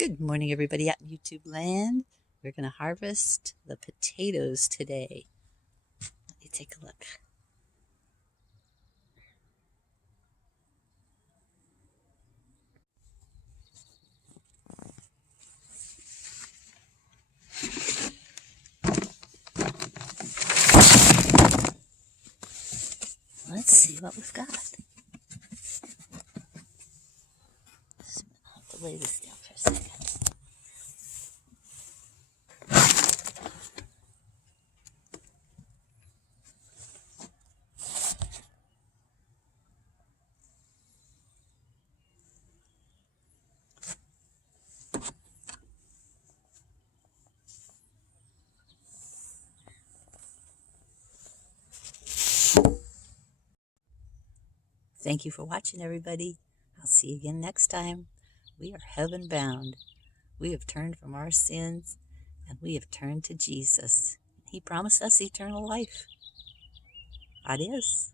Good morning, everybody out in YouTube land. We're going to harvest the potatoes today. Let me take a look. Let's see what we've got. I'll have to lay this down for a second. Thank you for watching, everybody. I'll see you again next time. We are heaven bound. We have turned from our sins and we have turned to Jesus. He promised us eternal life. Adios.